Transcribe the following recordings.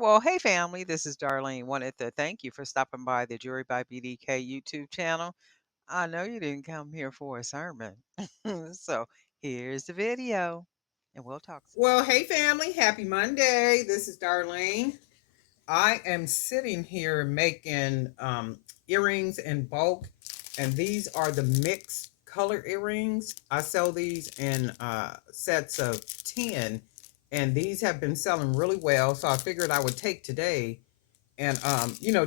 Well, hey family, this is Darlene. Wanted to thank you for stopping by the Jury by BDK YouTube channel. I know you didn't come here for a sermon. So here's the video, and we'll talk soon. Well, hey family, happy Monday. This is Darlene. I am sitting here making earrings in bulk, and these are the mixed color earrings. I sell these in sets of 10, and these have been selling really well. So I figured I would take today and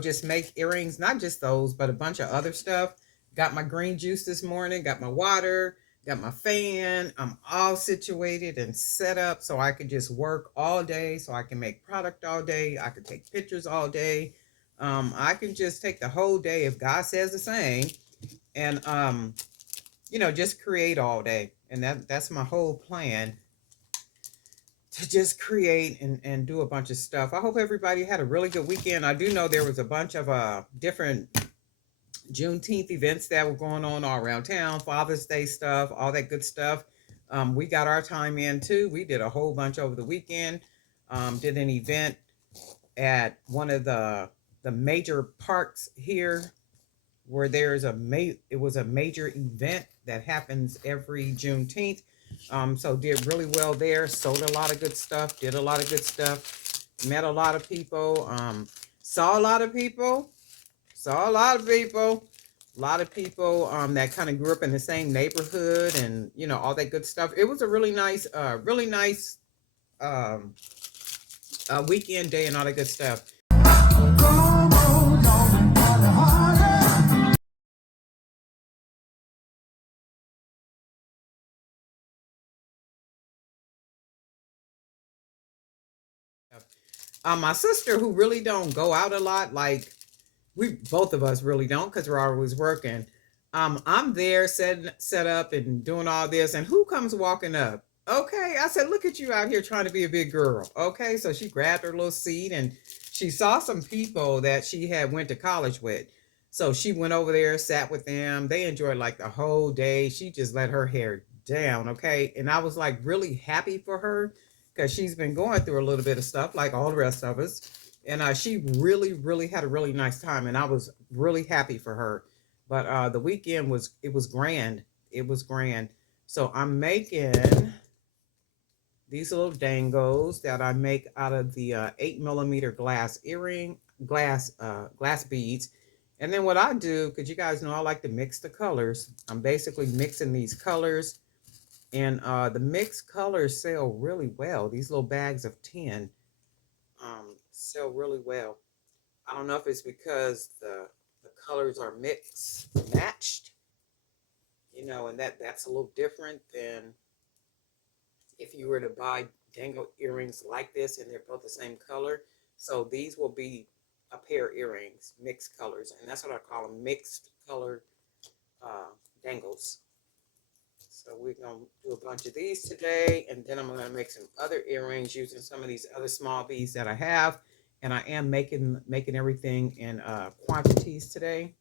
just make earrings, not just those, but a bunch of other stuff. Got my green juice this morning, got my water, got my fan. I'm all situated and set up so I could just work all day, so I can make product all day. I could take pictures all day. I can just take the whole day if God says the same, and just create all day. And that's my whole plan, to just create and do a bunch of stuff. I hope everybody had a really good weekend. I do know there was a bunch of different Juneteenth events that were going on all around town, Father's Day stuff, all that good stuff. We got our time in too. We did a whole bunch over the weekend. Did an event at one of the major parks here, where there's it was a major event that happens every Juneteenth. So did really well there. Sold a lot of good stuff. Did a lot of good stuff. Met a lot of people. Saw a lot of people. Saw a lot of people. A lot of people that kind of grew up in the same neighborhood, and all that good stuff. It was a really nice um, weekend day and all that good stuff. My sister, who really don't go out a lot, like we both of us really don't, because we're always working. I'm there set up and doing all this, and who comes walking up? Okay, I said, look at you out here trying to be a big girl. Okay, so she grabbed her little seat, and she saw some people that she had went to college with. So she went over there, sat with them. They enjoyed like the whole day. She just let her hair down. Okay, and I was like really happy for her, because she's been going through a little bit of stuff like all the rest of us. And she really had a really nice time, and I was really happy for her. But the weekend was grand. It was grand. So I'm making these little dangles that I make out of the 8 millimeter glass earring, glass beads. And then what I do, because you guys know I like to mix the colors, I'm basically mixing these colors, and the mixed colors sell really well. These little bags of 10 sell really well. I don't know if it's because the colors are mixed, matched, and that's a little different than if you were to buy dangle earrings like this and they're both the same color. So these will be a pair of earrings, mixed colors, and that's what I call them, mixed color dangles. So we're gonna do a bunch of these today, and then I'm gonna make some other earrings using some of these other small beads that I have. And I am making everything in quantities today,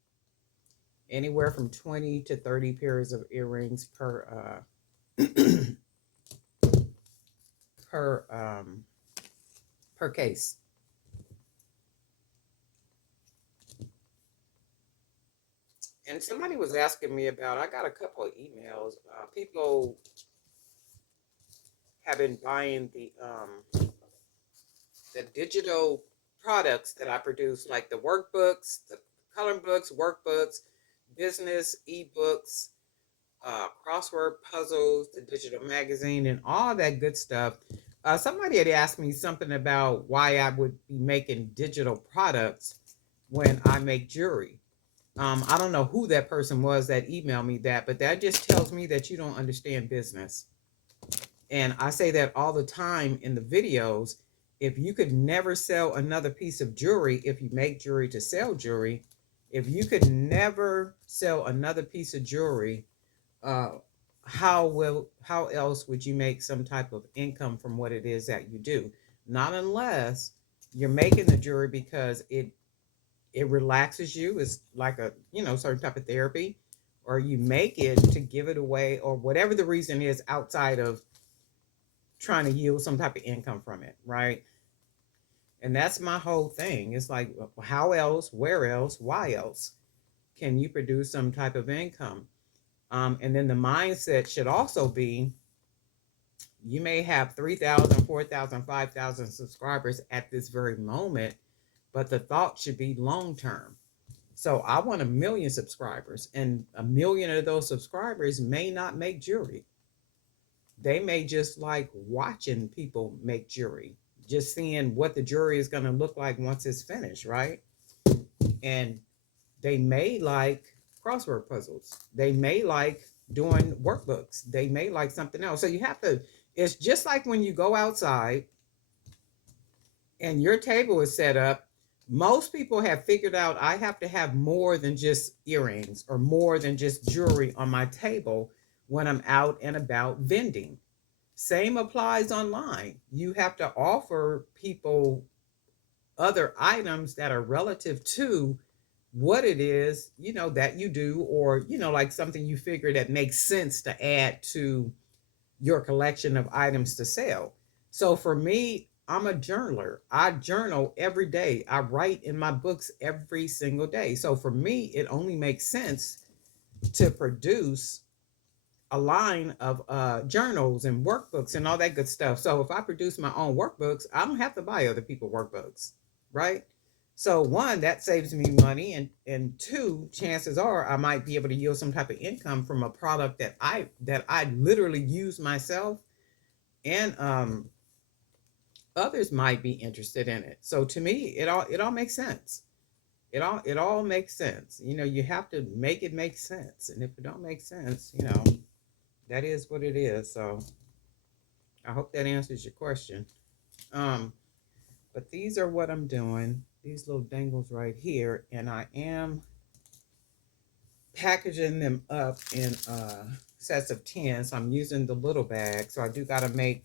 anywhere from 20 to 30 pairs of earrings per per case. And somebody was asking me about. I got a couple of emails. People have been buying the digital products that I produce, like the workbooks, the coloring books, workbooks, business ebooks, crossword puzzles, the digital magazine, and all that good stuff. Somebody had asked me something about why I would be making digital products when I make jewelry. I don't know who that person was that emailed me that, but that just tells me that you don't understand business. And I say that all the time in the videos. If you could never sell another piece of jewelry, if you make jewelry to sell jewelry, if you could never sell another piece of jewelry, uh, how else would you make some type of income from what it is that you do? Not unless you're making the jewelry because it relaxes you. It's like a certain type of therapy, or you make it to give it away, or whatever the reason is outside of trying to yield some type of income from it, right? And that's my whole thing. It's like, how else, where else, why else can you produce some type of income? And then the mindset should also be, you may have 3,000, 4,000, 5,000 subscribers at this very moment, but the thought should be long term. So I want 1 million subscribers, and 1 million of those subscribers may not make jewelry. They may just like watching people make jewelry, just seeing what the jewelry is going to look like once it's finished, right? And they may like crossword puzzles. They may like doing workbooks. They may like something else. So you have to, it's just like when you go outside and your table is set up. Most people have figured out, I have to have more than just earrings or more than just jewelry on my table when I'm out and about vending. Same applies online. You have to offer people other items that are relative to what it is, that you do, or, like something you figure that makes sense to add to your collection of items to sell. So for me, I'm a journaler. I journal every day. I write in my books every single day. So for me, it only makes sense to produce a line of journals and workbooks and all that good stuff. So if I produce my own workbooks, I don't have to buy other people's workbooks, right? So one, that saves me money, and two, chances are I might be able to yield some type of income from a product that I literally use myself, and others might be interested in it. So to me, it all makes sense. It all makes sense. You have to make it make sense, and if it don't make sense, that is what it is. So I hope that answers your question. Um, but these are what I'm doing. These little dangles right here, and I am packaging them up in sets of 10. So I'm using the little bag. So I do got to make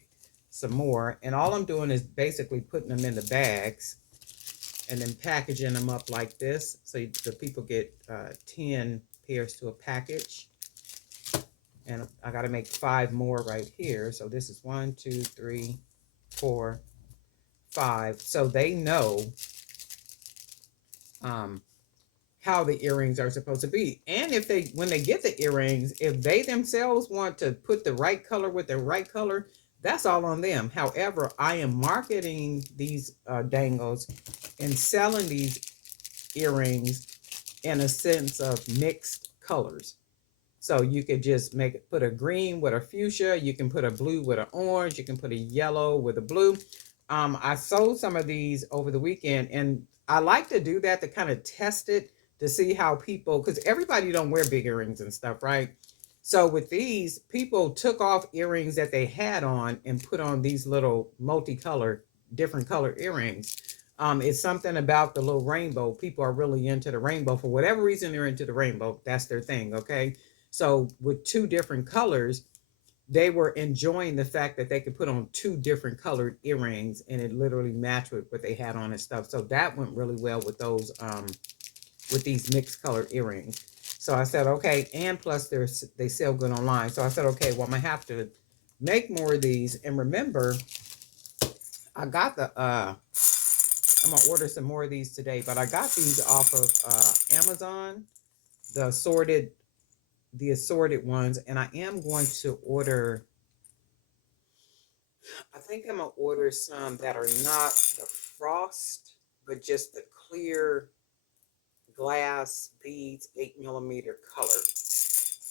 some more. And all I'm doing is basically putting them in the bags and then packaging them up like this. So the people get 10 pairs to a package. And I got to make 5 more right here. So this is 1, 2, 3, 4, 5. So they know um, how the earrings are supposed to be. And if they, when they get the earrings, if they themselves want to put the right color with the right color, that's all on them. However, I am marketing these dangles and selling these earrings in a sense of mixed colors. So you could just put a green with a fuchsia. You can put a blue with an orange. You can put a yellow with a blue. I sold some of these over the weekend, and I like to do that to kind of test it to see how people, because everybody don't wear big earrings and stuff, right? So with these, people took off earrings that they had on and put on these little multicolored, different color earrings. It's something about the little rainbow. People are really into the rainbow. For whatever reason, they're into the rainbow. That's their thing, okay? So with 2 different colors, they were enjoying the fact that they could put on 2 different colored earrings and it literally matched with what they had on and stuff. So that went really well with those with these mixed colored earrings. So I said, okay, and plus they sell good online. So I said, okay, well, I'm gonna have to make more of these. And remember, I got the I'm gonna order some more of these today, but I got these off of Amazon, the assorted ones, and I am going to order. I think I'm gonna order some that are not the frost, but just the clear glass beads, 8 millimeter color.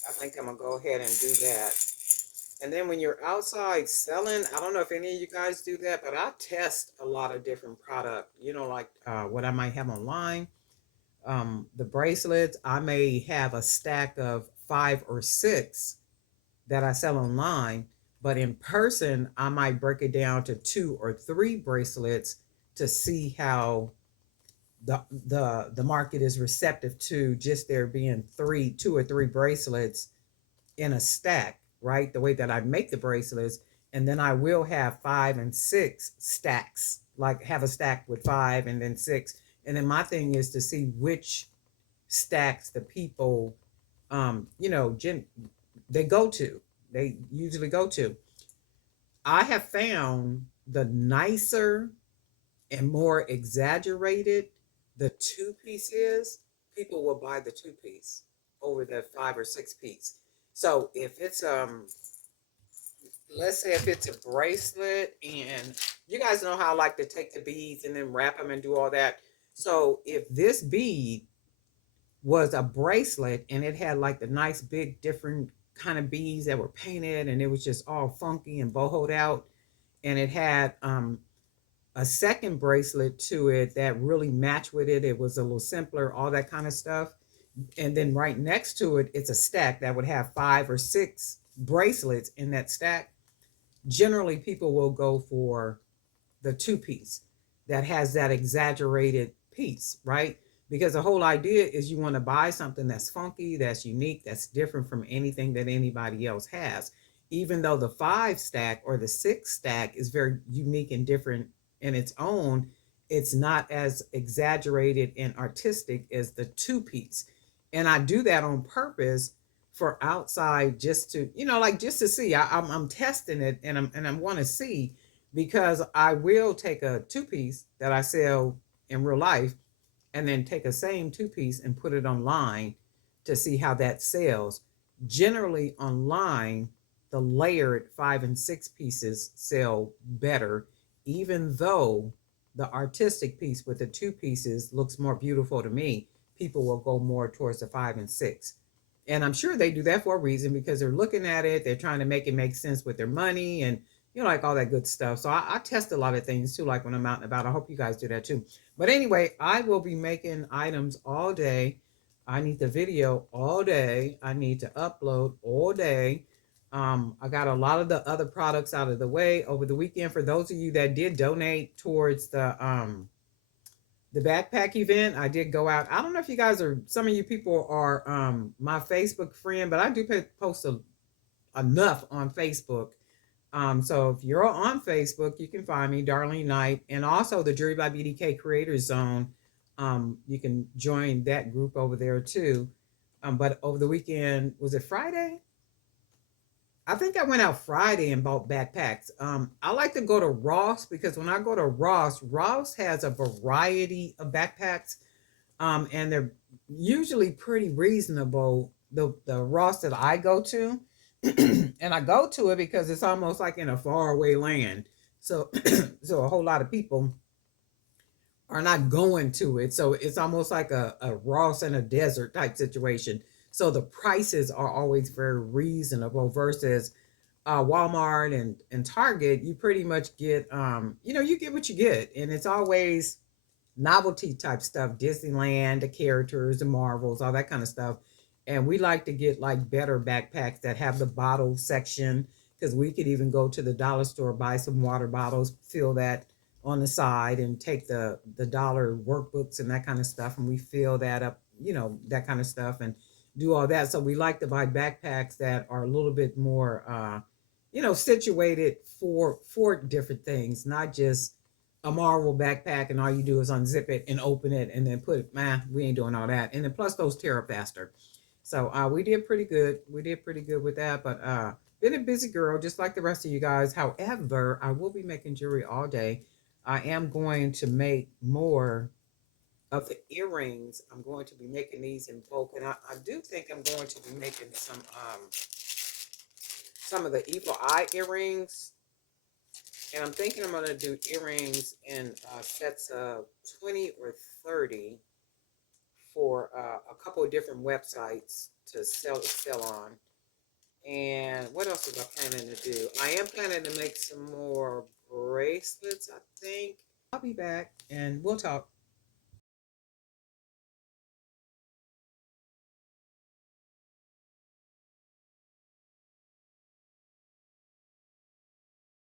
I think I'm gonna go ahead and do that. And then when you're outside selling, I don't know if any of you guys do that, but I test a lot of different product. Like what I might have online. The bracelets, I may have a stack of 5 or 6 that I sell online, but in person, I might break it down to 2 or 3 bracelets to see how the market is receptive to just there being 2 or 3 bracelets in a stack, right? The way that I make the bracelets, and then I will have 5 and 6 stacks, like have a stack with 5 and then 6, and then my thing is to see which stacks the people, they go to. They usually go to. I have found the nicer and more exaggerated the two piece is, people will buy the two piece over the 5 or 6 piece. So if it's let's say if it's a bracelet, and you guys know how I like to take the beads and then wrap them and do all that. So if this bead was a bracelet and it had like the nice big different kind of beads that were painted, and it was just all funky and bohoed out, and it had a second bracelet to it that really matched with it. It was a little simpler, all that kind of stuff. And then right next to it, it's a stack that would have 5 or 6 bracelets in that stack. Generally, people will go for the two piece that has that exaggerated piece, right? Because the whole idea is you want to buy something that's funky, that's unique, that's different from anything that anybody else has. Even though the 5 stack or the 6 stack is very unique and different in its own, it's not as exaggerated and artistic as the two piece. And I do that on purpose for outside, just to, like just to see. I'm testing it, and I want to see, because I will take a two piece that I sell in real life and then take a same two piece and put it online to see how that sells. Generally, online, the layered 5 and 6 pieces sell better, even though the artistic piece with the two pieces looks more beautiful to me. People will go more towards the 5 and 6. And I'm sure they do that for a reason, because they're looking at it, they're trying to make it make sense with their money, and like all that good stuff. So I test a lot of things too, like when I'm out and about. I hope you guys do that too. But anyway, I will be making items all day. I need the video all day. I need to upload all day. I got a lot of the other products out of the way over the weekend. For those of you that did donate towards the backpack event, I did go out. I don't know if you guys are, some of you people are my Facebook friend, but I do post enough on Facebook. So if you're on Facebook, you can find me, Darlene Knight, and also the Jury by BDK Creators Zone. You can join that group over there too. But over the weekend, was it Friday? I think I went out Friday and bought backpacks. I like to go to Ross, because when I go to Ross, Ross has a variety of backpacks, and they're usually pretty reasonable. The Ross that I go to, and I go to it because it's almost like in a faraway land. So, so a whole lot of people are not going to it. So it's almost like a Ross in a desert type situation. So the prices are always very reasonable versus Walmart and Target. You pretty much get, you get what you get, and it's always novelty type stuff, Disneyland, the characters, the Marvels, all that kind of stuff. And we like to get like better backpacks that have the bottle section, because we could even go to the dollar store, buy some water bottles, fill that on the side, and take the dollar workbooks and that kind of stuff, and we fill that up, that kind of stuff, and do all that. So we like to buy backpacks that are a little bit more situated for different things, not just a Marvel backpack and all you do is unzip it and open it and then put it. Man, we ain't doing all that. And then plus those tear up faster. So we did pretty good. We did pretty good with that. But been a busy girl, just like the rest of you guys. However, I will be making jewelry all day. I am going to make more of the earrings. I'm going to be making these in bulk, and I do think I'm going to be making some of the evil eye earrings, and I'm thinking I'm going to do earrings in sets of 20 or 30 for a couple of different websites to sell on. And what else was I planning to do? I am planning to make some more bracelets, I think. I'll be back and we'll talk.